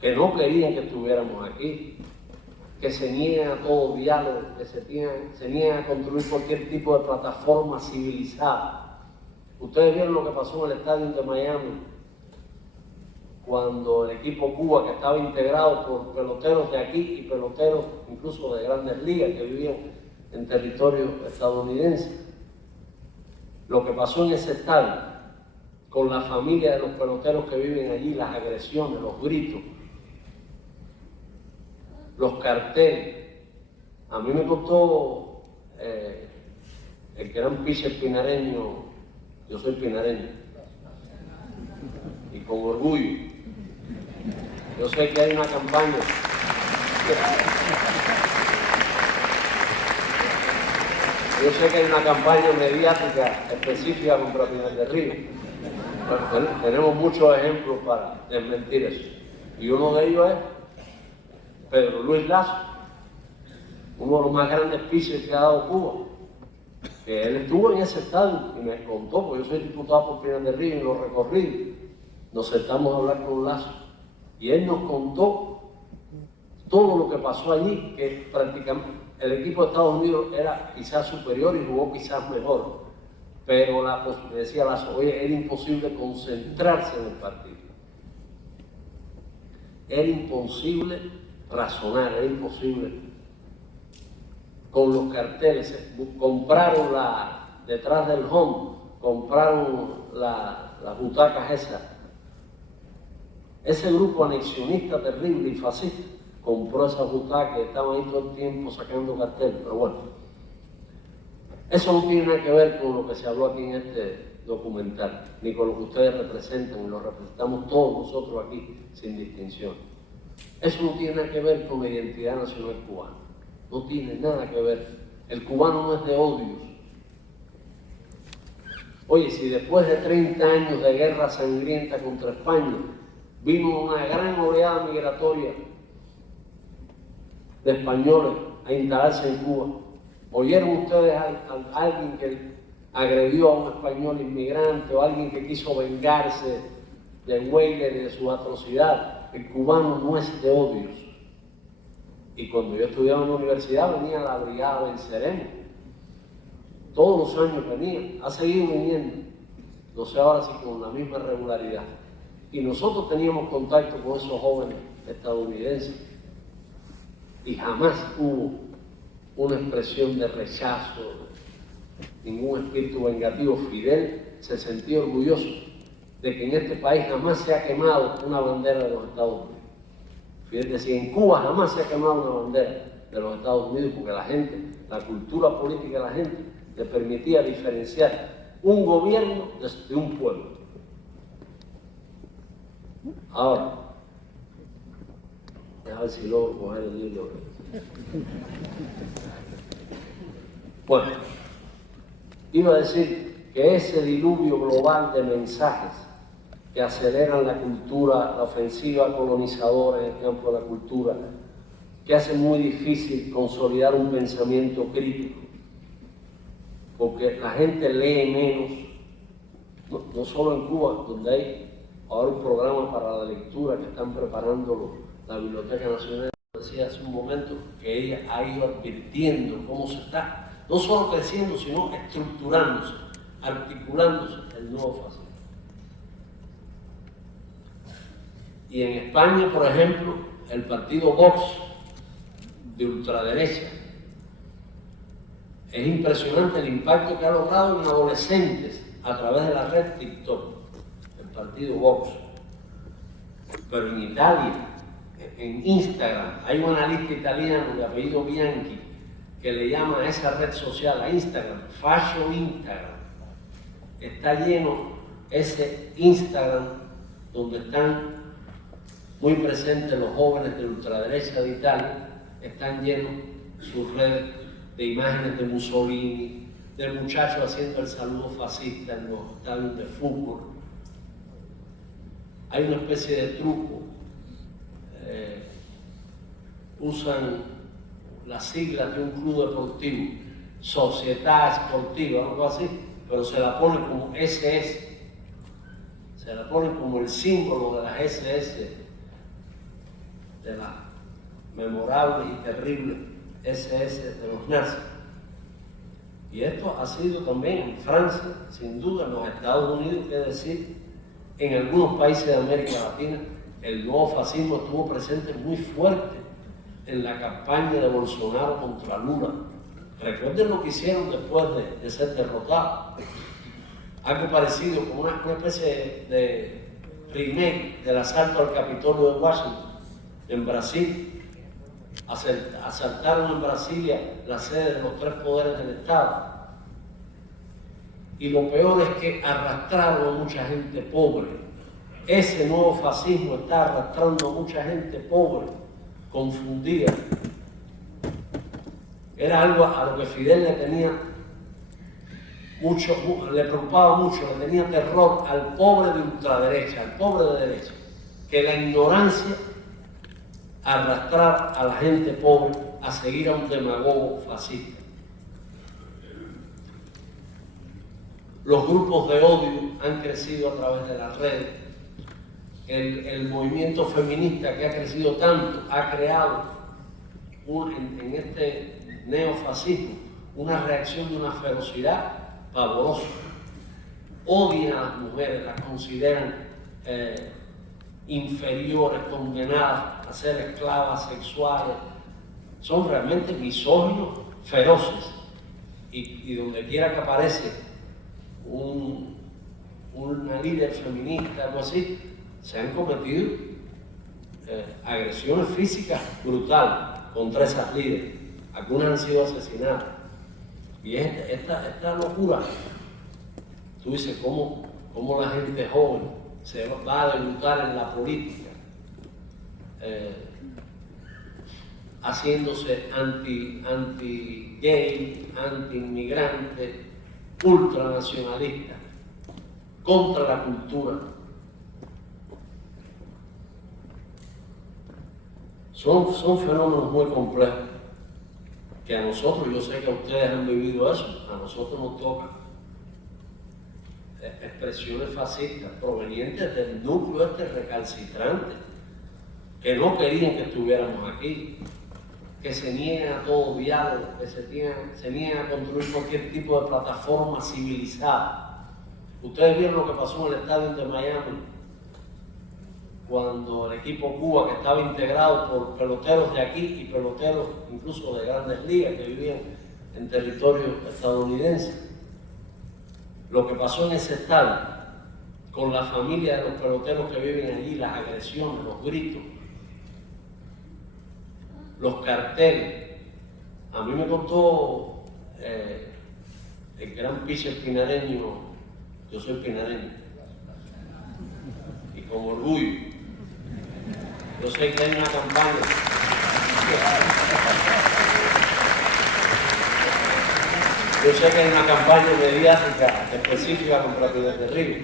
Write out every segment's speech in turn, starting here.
que no querían que estuviéramos aquí, que se niegan a todo diálogo, que se niegan a construir cualquier tipo de plataforma civilizada. Ustedes vieron lo que pasó en el estadio de Miami, cuando el equipo Cuba, que estaba integrado por peloteros de aquí y peloteros incluso de grandes ligas que vivían en territorio estadounidense. Lo que pasó en ese estadio, con la familia de los peloteros que viven allí, las agresiones, los gritos, los carteles. A mí me costó el gran pitcher pinareño, yo soy pinareño, y con orgullo. Yo sé que hay una campaña. Yo sé que hay una campaña mediática específica contra Pinar del Río. Bueno, tenemos muchos ejemplos para desmentir eso. Y uno de ellos es Pedro Luis Lazo, uno de los más grandes pitchers que ha dado Cuba. Que él estuvo en ese estadio y me contó, porque yo soy diputado por Pinar del Río y lo recorrí. Nos sentamos a hablar con Lazo y él nos contó todo lo que pasó allí, que prácticamente el equipo de Estados Unidos era quizás superior y jugó quizás mejor, pero me decía Lazo, oye, era imposible concentrarse en el partido, era imposible razonar, era imposible. Con los carteles, compraron detrás del home, compraron las butacas esas. Ese grupo anexionista terrible y fascista compró esas butacas y estaban ahí todo el tiempo sacando carteles. Pero bueno, eso no tiene nada que ver con lo que se habló aquí en este documental, ni con lo que ustedes representan, y lo representamos todos nosotros aquí, sin distinción. Eso no tiene nada que ver con la identidad nacional cubana. No tiene nada que ver. El cubano no es de odios. Oye, si después de 30 años de guerra sangrienta contra España, vino una gran oleada migratoria de españoles a instalarse en Cuba, ¿oyeron ustedes a alguien que agredió a un español inmigrante o alguien que quiso vengarse de Weigel y de su atrocidad? El cubano no es de odios. Y cuando yo estudiaba en la universidad venía la brigada Venceremos. Todos los años venía, ha seguido viniendo, no sé ahora si con la misma regularidad. Y nosotros teníamos contacto con esos jóvenes estadounidenses y jamás hubo una expresión de rechazo, ningún espíritu vengativo. Fidel se sentía orgulloso de que en este país jamás se ha quemado una bandera de los Estados Unidos. Fidel decía, en Cuba jamás se ha quemado una bandera de los Estados Unidos, porque la gente, la cultura política de la gente, le permitía diferenciar un gobierno de un pueblo. Ahora, a ver si logro coger el libro. Bueno, iba a decir que ese diluvio global de mensajes que aceleran la cultura, la ofensiva colonizadora en el campo de la cultura, que hace muy difícil consolidar un pensamiento crítico, porque la gente lee menos, no solo en Cuba, donde hay ahora un programa para la lectura que están preparando la Biblioteca Nacional. Decía hace un momento que ella ha ido advirtiendo cómo se está, no solo creciendo, sino estructurándose, articulándose el nuevo fascismo. Y en España, por ejemplo, el partido Vox, de ultraderecha, es impresionante el impacto que ha logrado en adolescentes a través de la red TikTok, el partido Vox. Pero en Italia, en Instagram, hay un analista italiano de apellido Bianchi que le llama a esa red social, a Instagram, Fascio Instagram. Está lleno ese Instagram donde están muy presentes los jóvenes de la ultraderecha de Italia, están llenos sus redes de imágenes de Mussolini, del muchacho haciendo el saludo fascista en los estadios de fútbol. Hay una especie de truco. Usan las siglas de un club deportivo, Società Sportiva, algo así, pero se la ponen como SS. se la ponen como el símbolo de las SS, de las memorables y terribles SS de los nazis. Y esto ha sido también en Francia, sin duda, en los Estados Unidos, que decir, en algunos países de América Latina, el nuevo fascismo estuvo presente muy fuerte en la campaña de Bolsonaro contra Lula. Recuerden lo que hicieron después de ser derrotados. Algo parecido, como una especie de remake del asalto al Capitolio de Washington, en Brasil. Asaltaron en Brasilia la sede de los tres poderes del Estado. Y lo peor es que arrastraron a mucha gente pobre. Ese nuevo fascismo está arrastrando a mucha gente pobre, confundida. Era algo a lo que Fidel le tenía mucho, le preocupaba mucho, le tenía terror al pobre de ultraderecha, al pobre de derecha, que la ignorancia arrastrar a la gente pobre a seguir a un demagogo fascista. Los grupos de odio han crecido a través de las redes. El movimiento feminista que ha crecido tanto ha creado en este neofascismo una reacción de una ferocidad pavorosa. Odian a las mujeres, las consideran inferiores, condenadas a ser esclavas sexuales. Son realmente misóginos, feroces. Y donde quiera que aparece una líder feminista, algo así, se han cometido agresiones físicas brutales contra esas líderes. Algunas han sido asesinadas. Y esta locura, tú dices, ¿cómo la gente joven se va a debutar en la política, haciéndose anti-gay, anti-inmigrante, ultranacionalista, contra la cultura? Son fenómenos muy complejos que a nosotros, yo sé que ustedes han vivido eso, a nosotros nos toca expresiones fascistas provenientes del núcleo recalcitrante, que no querían que estuviéramos aquí, que se niegan a todo diálogo, que se niegan a construir cualquier tipo de plataforma civilizada. Ustedes vieron lo que pasó en el estadio de Miami, cuando el equipo Cuba, que estaba integrado por peloteros de aquí y peloteros incluso de grandes ligas que vivían en territorio estadounidense, lo que pasó en ese estadio con la familia de los peloteros que viven allí, las agresiones, los gritos, los carteles. A mí me contó el gran pitcher pinareño, yo soy pinareño, y con orgullo. Yo sé que hay una campaña. Yo sé que hay una campaña mediática específica contra Pinar del Río.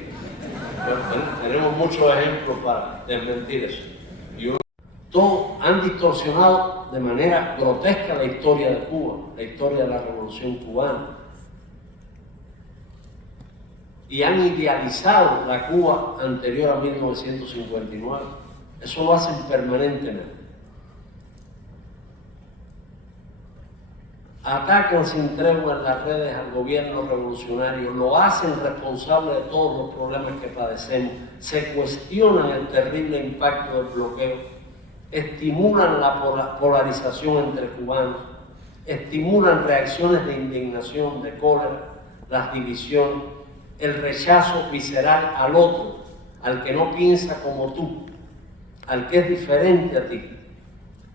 Tenemos muchos ejemplos para desmentir eso. Todos han distorsionado de manera grotesca la historia de Cuba, la historia de la Revolución Cubana. Y han idealizado la Cuba anterior a 1959. Eso lo hacen permanentemente. Atacan sin tregua en las redes al gobierno revolucionario, lo hacen responsable de todos los problemas que padecemos, se cuestionan el terrible impacto del bloqueo, estimulan la polarización entre cubanos, estimulan reacciones de indignación, de cólera, las divisiones, el rechazo visceral al otro, al que no piensa como tú, al que es diferente a ti.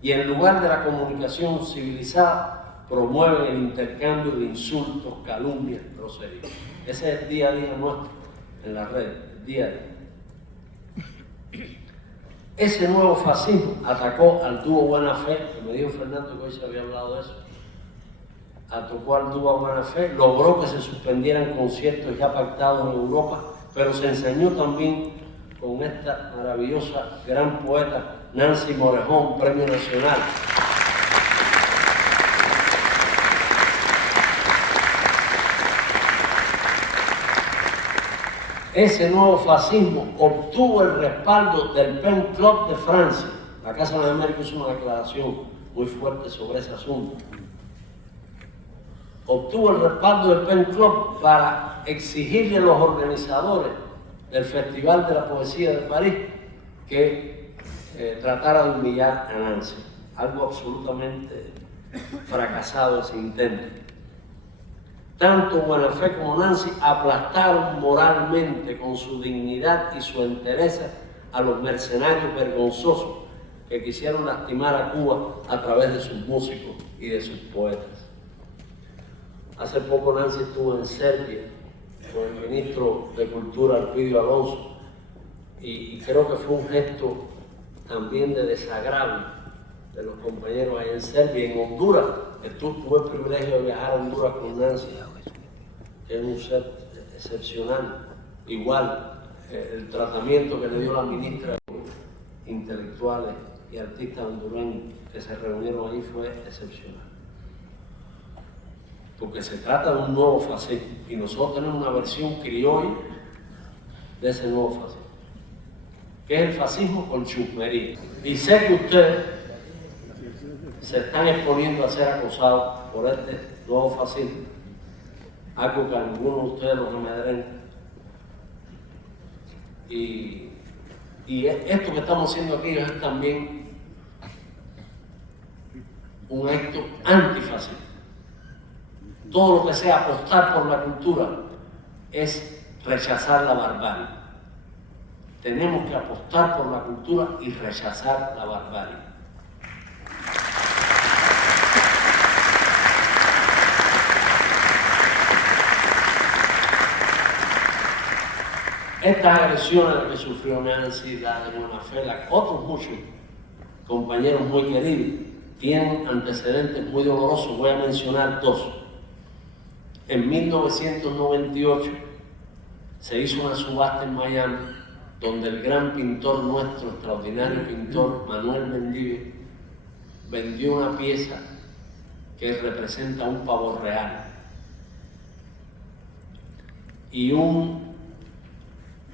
Y en lugar de la comunicación civilizada, promueven el intercambio de insultos, calumnias, groserías. Ese es el día a día nuestro en las redes, el día a día. Ese nuevo fascismo atacó al dúo Buena Fe, que me dijo Fernando que hoy se había hablado de eso. Atacó al dúo Buena Fe, logró que se suspendieran conciertos ya pactados en Europa, pero se enseñó también con esta maravillosa gran poeta Nancy Morejón, Premio Nacional. ese nuevo fascismo obtuvo el respaldo del Pen Club de Francia. La Casa de las Américas hizo una declaración muy fuerte sobre ese asunto. Obtuvo el respaldo del Pen Club para exigirle a los organizadores del Festival de la Poesía de París que tratara de humillar a Nancy. Algo absolutamente fracasado ese intento. Tanto Buenafé como Nancy aplastaron moralmente con su dignidad y su entereza a los mercenarios vergonzosos que quisieron lastimar a Cuba a través de sus músicos y de sus poetas. Hace poco Nancy estuvo en Serbia con el ministro de Cultura, Elpidio Alonso, y creo que fue un gesto también de desagravio de los compañeros ahí en Serbia. En Honduras, tuve el privilegio de viajar a Honduras con Nancy, que es un ser excepcional. Igual, el tratamiento que le dio la ministra, intelectuales y artistas hondureños que se reunieron ahí fue excepcional. Porque se trata de un nuevo fascismo y nosotros tenemos una versión criolla de ese nuevo fascismo, que es el fascismo con chusmería. Y sé que ustedes se están exponiendo a ser acosados por este nuevo fascismo, algo que a ninguno de ustedes los amedrenta. Y esto que estamos haciendo aquí es también un acto antifascista. Todo lo que sea apostar por la cultura es rechazar la barbarie. Tenemos que apostar por la cultura y rechazar la barbarie. Estas agresiones que sufrió Nancy, la de Buenafé, otros muchos compañeros muy queridos, tienen antecedentes muy dolorosos. Voy a mencionar dos. En 1998 se hizo una subasta en Miami donde el gran pintor nuestro, extraordinario pintor Manuel Mendívil, vendió una pieza que representa un pavo real. Y un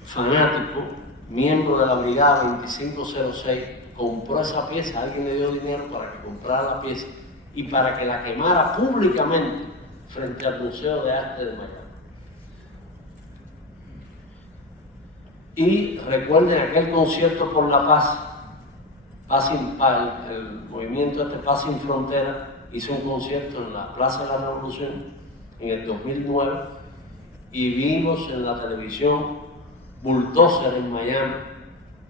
fanático, miembro de la Brigada 2506, compró esa pieza. Alguien le dio dinero para que comprara la pieza y para que la quemara públicamente frente al Museo de Arte de Miami. Y recuerden aquel concierto por la paz el movimiento Paz sin Frontera hizo un concierto en la Plaza de la Revolución en el 2009 y vimos en la televisión bulldozer en Miami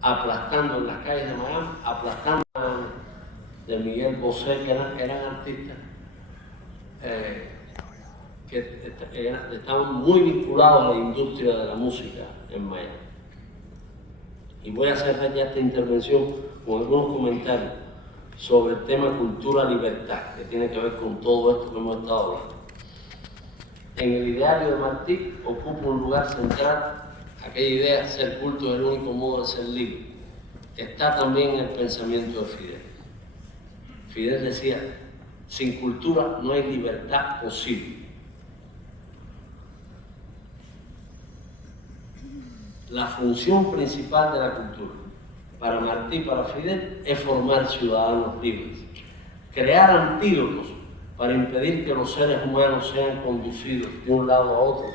aplastando en las calles de Miami, aplastando de Miguel Bosé, que eran artistas que estaban muy vinculados a la industria de la música en Miami. Y voy a cerrar ya esta intervención con algunos comentarios sobre el tema cultura-libertad, que tiene que ver con todo esto que hemos estado hablando. En el ideario de Martí ocupa un lugar central aquella idea de ser culto es el único modo de ser libre. Está también en el pensamiento de Fidel. Fidel decía, sin cultura no hay libertad posible. La función principal de la cultura, para Martí y para Fidel, es formar ciudadanos libres, crear antídotos para impedir que los seres humanos sean conducidos de un lado a otro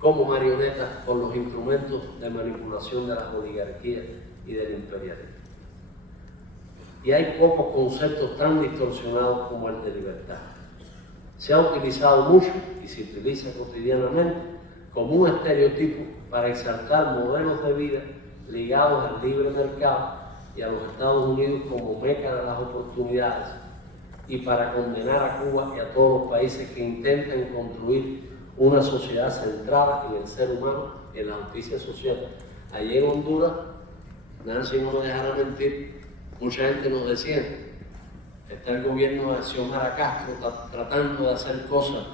como marionetas por los instrumentos de manipulación de las oligarquías y del imperialismo. Y hay pocos conceptos tan distorsionados como el de libertad. Se ha utilizado mucho y se utiliza cotidianamente como un estereotipo para exaltar modelos de vida ligados al libre mercado y a los Estados Unidos como meca de las oportunidades, y para condenar a Cuba y a todos los países que intenten construir una sociedad centrada en el ser humano y en la justicia social. Allí en Honduras, Nancy no me dejará mentir, mucha gente nos decía, está el gobierno de Xiomara Castro tratando de hacer cosas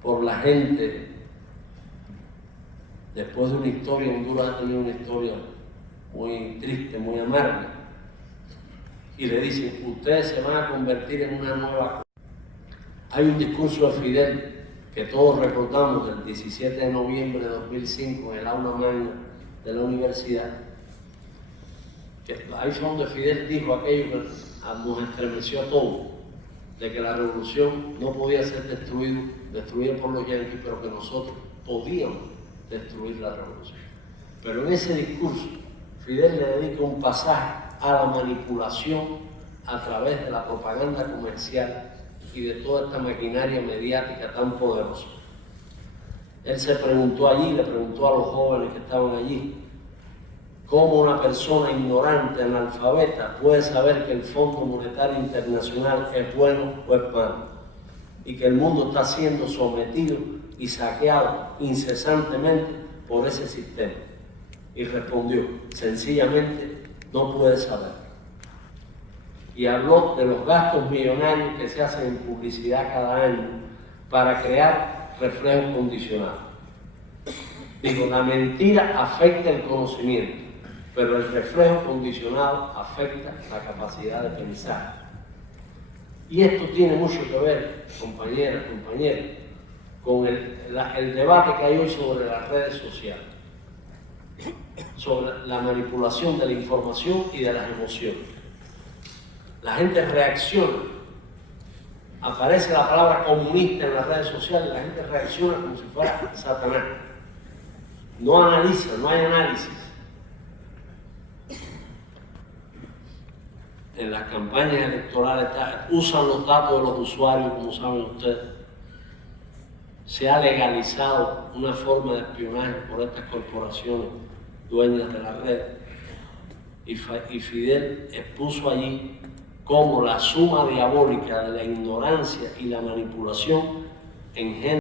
por la gente. Después de una historia, Honduras ha tenido una historia muy triste, muy amarga. Y le dicen, ustedes se van a convertir en una nueva. Hay un discurso de Fidel que todos recordamos del 17 de noviembre de 2005 en el aula magna de la universidad, que ahí fue donde Fidel dijo aquello que nos estremeció a todos, de que la revolución no podía ser destruida por los yanquis, pero que nosotros podíamos destruir la revolución. Pero en ese discurso, Fidel le dedica un pasaje a la manipulación a través de la propaganda comercial y de toda esta maquinaria mediática tan poderosa. Él se preguntó allí, le preguntó a los jóvenes que estaban allí, ¿cómo una persona ignorante, analfabeta, puede saber que el Fondo Monetario Internacional es bueno o es malo? Y que el mundo está siendo sometido y saqueado incesantemente por ese sistema. Y respondió, sencillamente, no puede saber. Y habló de los gastos millonarios que se hacen en publicidad cada año para crear reflejos condicionados. Digo, la mentira afecta el conocimiento, pero el reflejo condicionado afecta la capacidad de pensar. Y esto tiene mucho que ver, compañeras, compañeros, con el debate que hay hoy sobre las redes sociales, sobre la manipulación de la información y de las emociones. La gente reacciona, aparece la palabra comunista en las redes sociales, la gente reacciona como si fuera Satanás. No analiza, no hay análisis. En las campañas electorales usan los datos de los usuarios, como saben ustedes. Se ha legalizado una forma de espionaje por estas corporaciones dueñas de la red. Y Fidel expuso allí cómo la suma diabólica de la ignorancia y la manipulación engendra